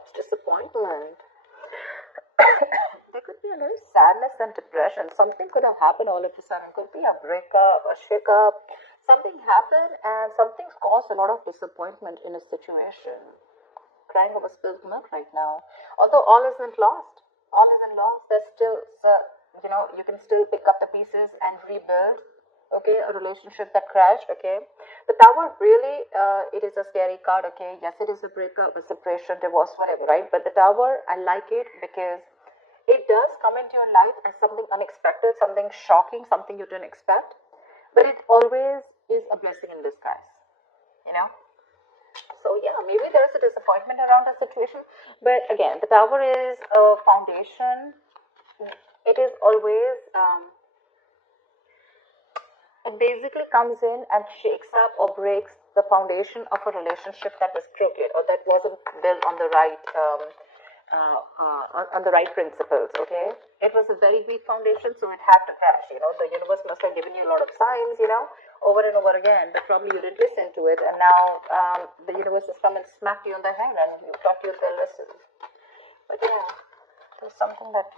Cups, disappointment. There could be a little sadness and depression. Something could have happened all of a sudden. Could be a breakup, a shakeup. Something happened and something's caused a lot of disappointment in a situation. Crying over spilled milk right now. Although all isn't lost. All isn't lost. There's still, you can still pick up the pieces and rebuild. Okay, a relationship that crashed. Okay, the Tower really, it is a scary card. Okay, yes, it is a breakup, a separation, divorce, whatever, right? But the Tower, I like it because it does come into your life as something unexpected, something shocking, something you didn't expect. But it always is a blessing in disguise, you know. So yeah, maybe there's a disappointment around the situation. But again, the Tower is a foundation. It is always, it basically comes in and shakes up or breaks the foundation of a relationship that was crooked or that wasn't built on the right on the right principles. Okay, it was a very weak foundation, so it had to crash. You know, the universe must have given you a lot of signs, you know, over and over again, but probably you didn't listen to it, and now the universe has come and smacked you on the head, and you thought you'd listen. But yeah, there's something that's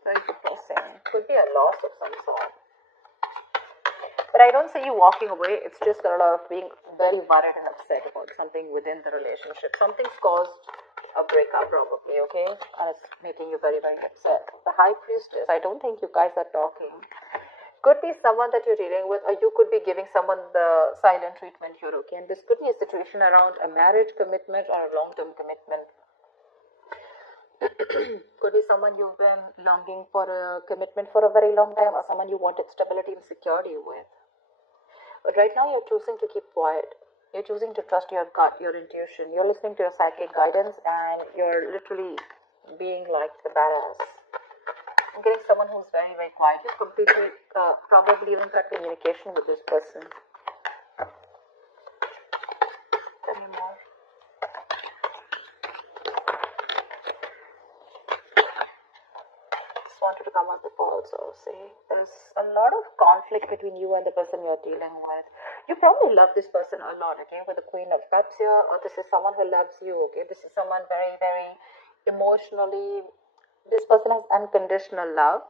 very depressing. Could be a loss of some sort. But I don't see you walking away. It's just a lot of being very worried and upset about something within the relationship. Something's caused a breakup probably, okay? And it's making you very, very upset. The High Priestess, I don't think you guys are talking. Could be someone that you're dealing with, or you could be giving someone the silent treatment here, okay? And this could be a situation around a marriage commitment or a long-term commitment. Could be someone you've been longing for a commitment for a very long time, or someone you wanted stability and security with. But right now you're choosing to keep quiet. You're choosing to trust your gut, your intuition. You're listening to your psychic guidance, and you're literally being like the badass. I'm getting someone who's very, very quiet. You're completely, probably even cut communication with this person. Tell me more. Wanted to come up with also. See, there's a lot of conflict between you and the person you're dealing with. You probably love this person a lot, okay, with the Queen of Cups here, or this is someone who loves you, okay, this is someone very, very emotionally, this person has unconditional love,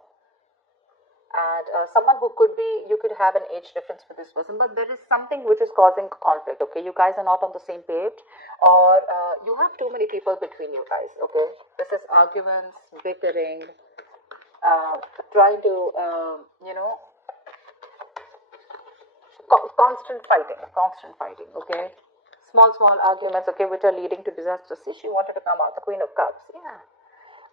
and someone who could be, you could have an age difference with this person, but there is something which is causing conflict, okay, you guys are not on the same page, or you have too many people between you guys, okay, this is arguments, bickering, trying to, constant fighting, okay? Small arguments, okay, which are leading to disaster. See, she wanted to come out, the Queen of Cups, yeah.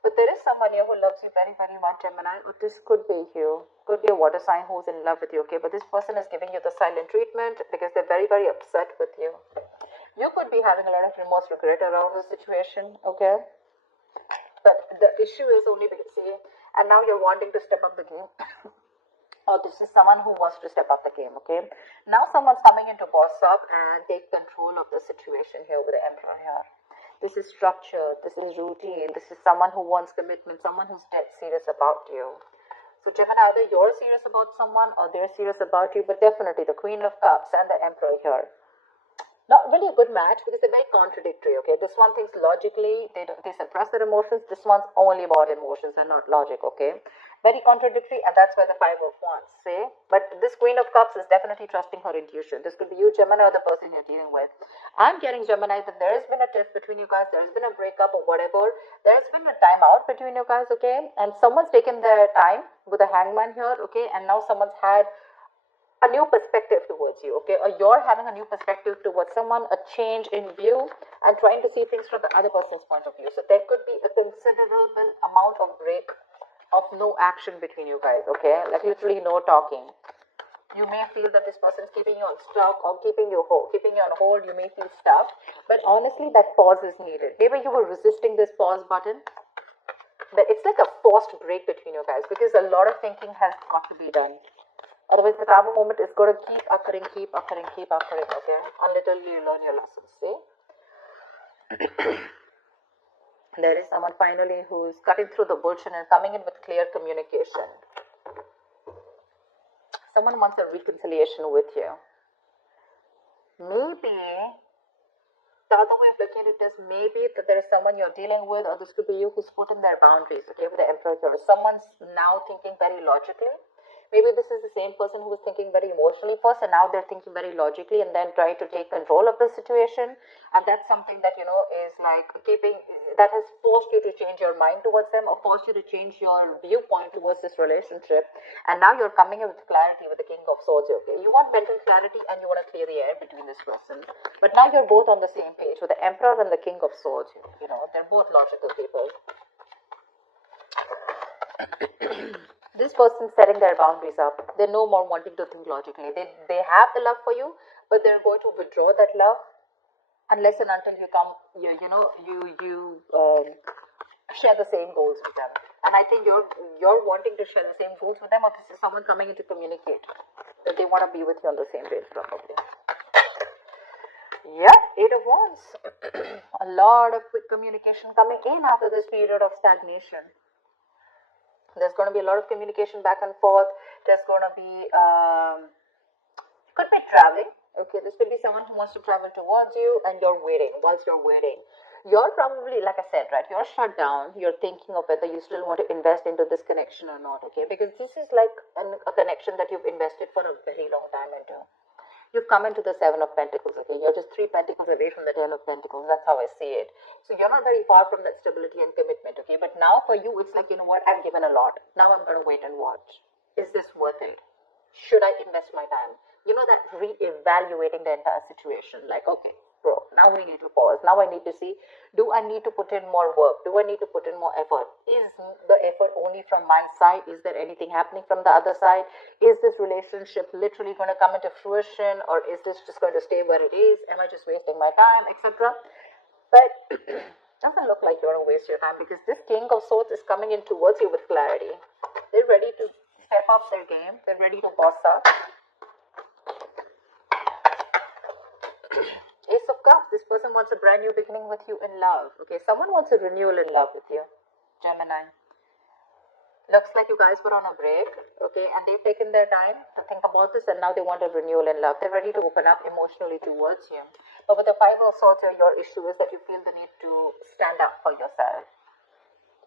But there is someone here who loves you very, very much, Gemini, or this could be you. Could be a water sign who's in love with you, okay? But this person is giving you the silent treatment because they're very, very upset with you. You could be having a lot of remorse, regret around the situation, okay? But the issue is only because, see, and now you're wanting to step up the game. Or this is someone who wants to step up the game, okay? Now someone's coming in to boss up and take control of the situation here with the Emperor here. This is structure, this is routine, this is someone who wants commitment, someone who's dead serious about you. So Gemini, either you're serious about someone or they're serious about you, but definitely the Queen of Cups and the Emperor here. Not really a good match because they're very contradictory, okay? This one thinks logically, they suppress their emotions. This one's only about emotions and not logic, okay? Very contradictory, and that's why the Five of Wands, see? But this Queen of Cups is definitely trusting her intuition. This could be you, Gemini, or the person you're dealing with. I'm getting, Gemini, that there has been a tiff between you guys. There's been a breakup or whatever. There's been a time out between you guys, okay? And someone's taken their time with a hangman here, okay? And now someone's had a new perspective towards you, okay, or you're having a new perspective towards someone, a change in view, and trying to see things from the other person's point of view. So there could be a considerable amount of break of no action between you guys, okay, like literally no talking. You may feel that this person is keeping you on stuck or keeping you on hold. You may feel stuck, but honestly, that pause is needed. Maybe you were resisting this pause button, but it's like a forced break between you guys because a lot of thinking has got to be done. Otherwise, the Tower moment is going to keep occurring, okay? Until you learn your lessons, see? There is someone finally who's cutting through the bullshit and coming in with clear communication. Someone wants a reconciliation with you. Maybe The other way of looking at it is maybe that there is someone you're dealing with, or this could be you who's put in their boundaries, okay, with the Emperor here. Someone's now thinking very logically. Maybe this is the same person who was thinking very emotionally first, and now they're thinking very logically and then trying to take control of the situation. And that's something that, is like that has forced you to change your mind towards them, or forced you to change your viewpoint towards this relationship. And now you're coming in with clarity with the King of Swords, okay? You want mental clarity and you want to clear the air between this person. But now you're both on the same page with the Emperor and the King of Swords. They're both logical people. This person's setting their boundaries up. They're no more wanting to think logically. They have the love for you, but they're going to withdraw that love unless and until you come, share the same goals with them. And I think you're wanting to share the same goals with them, or this is someone coming in to communicate that they want to be with you on the same page, probably. Yeah, Eight of Wands. A lot of quick communication coming in after this period of stagnation. There's going to be a lot of communication back and forth. There's going to be, could be traveling. Okay, this could be someone who wants to travel towards you and you're waiting. Whilst you're waiting, you're probably, like I said, right, you're shut down. You're thinking of whether you still want to invest into this connection or not, okay? Because this is like a connection that you've invested for a very long time into. You've come into the Seven of Pentacles, okay? You're just 3 pentacles away from the 10 of Pentacles. That's how I see it. So you're not very far from that stability and commitment, okay? But now for you, it's like, you know what? I've given a lot. Now I'm going to wait and watch. Is this worth it? Should I invest my time? That re-evaluating the entire situation. Like, okay, bro, now we need to pause. Now I need to see, do I need to put in more work? Do I need to put in more effort? Is the effort only from my side? Is there anything happening from the other side? Is this relationship literally going to come into fruition, or is this just going to stay where it is? Am I just wasting my time, etc.? But doesn't look like you're going to waste your time, because this King of Swords is coming in towards you with clarity. They're ready to step up their game. They're ready to boss up. Ace of Cups, this person wants a brand new beginning with you in love. Okay, someone wants a renewal in love with you, Gemini. Looks like you guys were on a break, okay, and they've taken their time to think about this, and now they want a renewal in love. They're ready to open up emotionally towards you. But with the Five of Swords here, your issue is that you feel the need to stand up for yourself.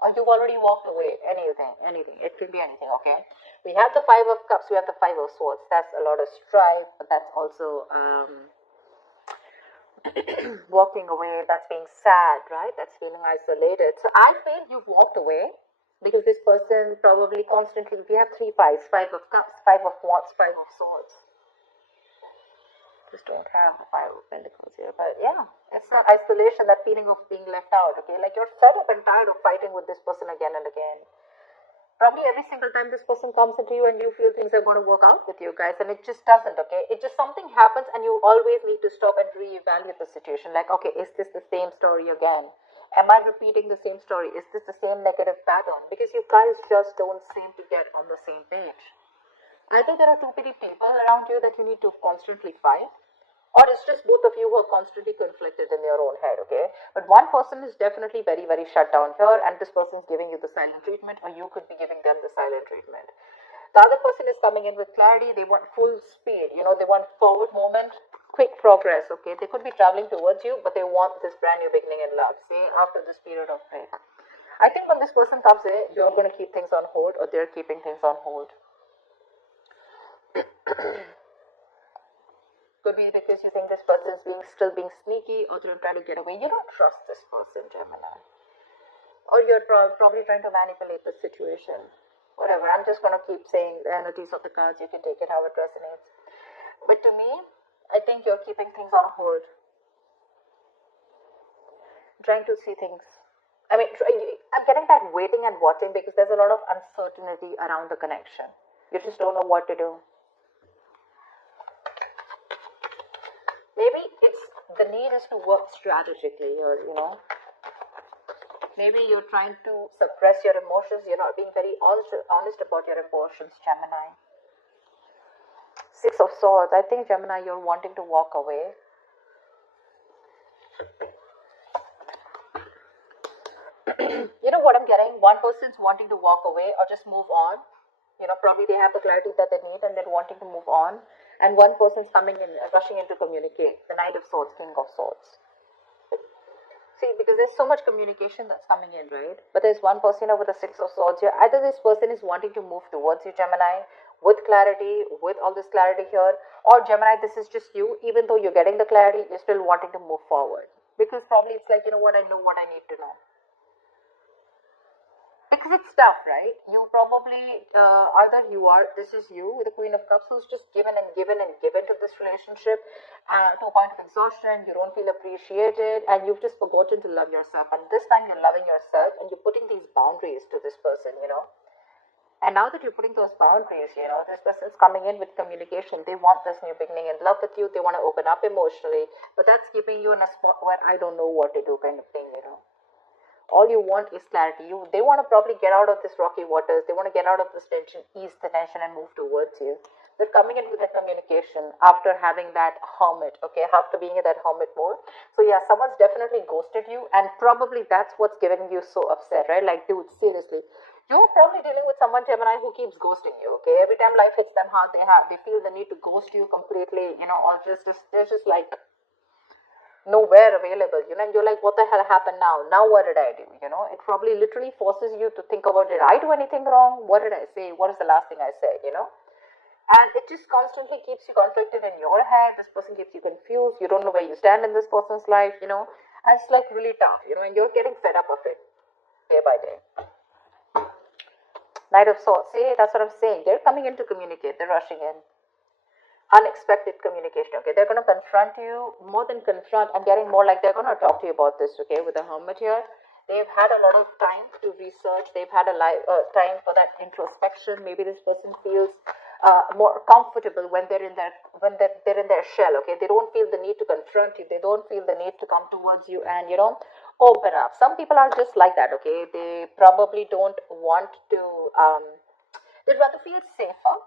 Or you've already walked away. Anything. It can be anything, okay? We have the Five of Cups, we have the Five of Swords. That's a lot of strife, but that's also walking away. That's being sad, right? That's feeling isolated. So I feel you've walked away because this person probably constantly, we have 3 fives, Five of Cups, Five of Wands, Five of Swords. Just don't have the Five of Pentacles here. But yeah, it's that isolation, that feeling of being left out, okay? Like you're fed up and tired of fighting with this person again and again. Probably every single time this person comes into you and you feel things are going to work out with you guys, and it just doesn't, okay? It just, something happens and you always need to stop and reevaluate the situation. Like, okay, is this the same story again? Am I repeating the same story? Is this the same negative pattern? Because you guys just don't seem to get on the same page. Either there are too many people around you that you need to constantly fight, or it's just both of you who are constantly conflicted in your own head, okay? But one person is definitely very, very shut down here, and this person is giving you the silent treatment, or you could be giving them the silent treatment. The other person is coming in with clarity. They want full speed, they want forward movement, quick progress, okay? They could be traveling towards you, but they want this brand new beginning in love, see, after this period of break. I think when this person comes in, you're going to keep things on hold, or they're keeping things on hold. Could be because you think this person is still being sneaky, or they're trying to get away. You don't trust this person, Gemini. Or you're probably trying to manipulate the situation. Whatever, I'm just going to keep saying the energies of the cards. You can take it how it resonates. But to me, I think you're keeping things on hold. Trying to see things. I mean, I'm getting that waiting and watching, because there's a lot of uncertainty around the connection. You just don't know what to do. Maybe it's the need is to work strategically here, Maybe you're trying to suppress your emotions. You're not being very honest about your emotions, Gemini. Six of Swords. I think, Gemini, you're wanting to walk away. You know what I'm getting? One person's wanting to walk away or just move on. Probably they have the clarity that they need and they're wanting to move on. And one person's coming in, rushing in to communicate. The Knight of Swords, King of Swords. See, because there's so much communication that's coming in, right? But there's one person over the Six of Swords here. Either this person is wanting to move towards you, Gemini, with clarity, with all this clarity here, or Gemini, this is just you. Even though you're getting the clarity, you're still wanting to move forward. Because probably it's like, you know what, I know what I need to know. Because it's tough, right? You probably, either this is you with the Queen of Cups who's just given and given and given to this relationship to a point of exhaustion. You don't feel appreciated and you've just forgotten to love yourself. And this time you're loving yourself and you're putting these boundaries to this person, you know. And now that you're putting those boundaries, you know, this person's coming in with communication. They want this new beginning in love with you. They want to open up emotionally. But that's keeping you in a spot where I don't know what to do kind of thing, you know. All you want is clarity. They want to probably get out of this rocky waters. They want to get out of this tension, ease the tension and move towards you. They're coming in with that communication after having that hermit, okay, after being in that hermit mode. So yeah, someone's definitely ghosted you and probably that's what's giving you so upset, right? Like, dude, seriously. You're probably dealing with someone, Gemini, who keeps ghosting you, okay? Every time life hits them hard, they feel the need to ghost you completely, you know, or they're just like nowhere available, you know, and you're like, what the hell happened now? Now what did I do? You know, it probably literally forces you to think about, did I do anything wrong? What did I say? What is the last thing I said, you know? And it just constantly keeps you conflicted in your head. This person keeps you confused. You don't know where you stand in this person's life, you know, and it's like really tough, you know, and you're getting fed up of it day by day. Knight of Swords, see, that's what I'm saying. They're coming in to communicate. They're rushing in. Unexpected communication, okay? They're going to confront you. More than confront, I'm getting more like they're going to talk to you about this, okay? With the Hermit here, they've had a lot of time to research. They've had a time for that introspection. Maybe this person feels more comfortable when they're in their shell, okay? They don't feel the need to confront you. They don't feel the need to come towards you and, you know, open up. Some people are just like that, okay? They probably don't want to, they'd rather feel safer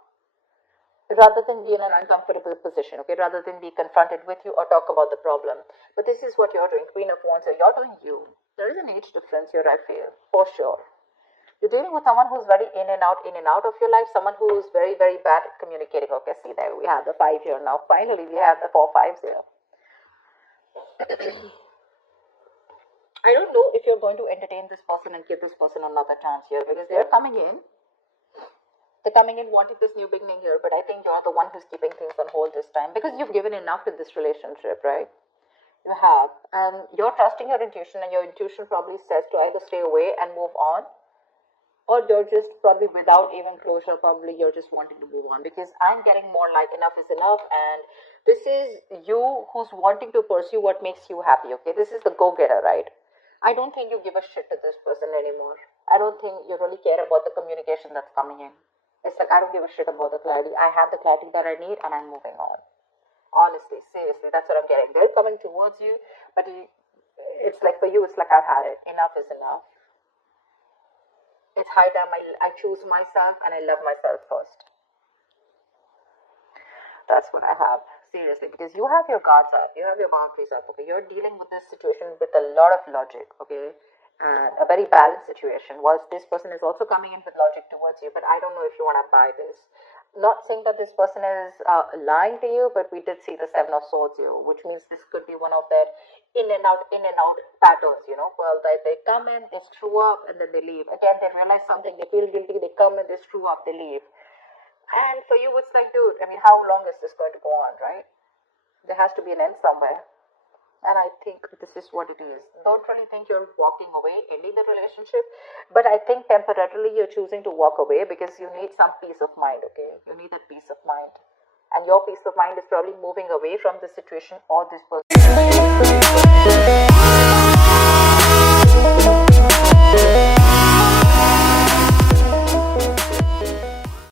rather than be in an uncomfortable position, okay, rather than be confronted with you or talk about the problem. But this is what you're doing, Queen of Wands, so you're doing you. There is an age difference here, I feel, for sure. You're dealing with someone who's very in and out of your life, someone who's very, very bad at communicating. Okay, see there, we have the 5 here now. Finally, we have the 4 5s here. I don't know if you're going to entertain this person and give this person another chance here because they're coming in. They're coming in wanting this new beginning here, but I think you're the one who's keeping things on hold this time because you've given enough to this relationship, right? You have. And you're trusting your intuition and your intuition probably says to either stay away and move on or you're just probably without even closure, probably you're just wanting to move on because I'm getting more like enough is enough and this is you who's wanting to pursue what makes you happy, okay? This is the go-getter, right? I don't think you give a shit to this person anymore. I don't think you really care about the communication that's coming in. It's like, I don't give a shit about the clarity. I have the clarity that I need and I'm moving on. Honestly, seriously, that's what I'm getting. They're coming towards you, but it's like for you, it's like I've had it. Enough is enough. It's high time I choose myself and I love myself first. That's what I have. Seriously, because you have your guards up. You have your boundaries up, okay? You're dealing with this situation with a lot of logic, okay? And a very balanced situation, whilst this person is also coming in with logic towards you, but I don't know if you want to buy this. Not saying that this person is lying to you, but we did see the 7 of Swords here, which means this could be one of their in and out patterns, you know. Well, they come in, they screw up, and then they leave. Again, they realize something, they feel guilty, they come in, they screw up, they leave. And for you, it's like, dude, I mean, how long is this going to go on, right? There has to be an end somewhere. And I think this is what it is. Don't really think you're walking away, ending the relationship. But I think temporarily you're choosing to walk away because you need some peace of mind, okay? You need that peace of mind. And your peace of mind is probably moving away from this situation or this person.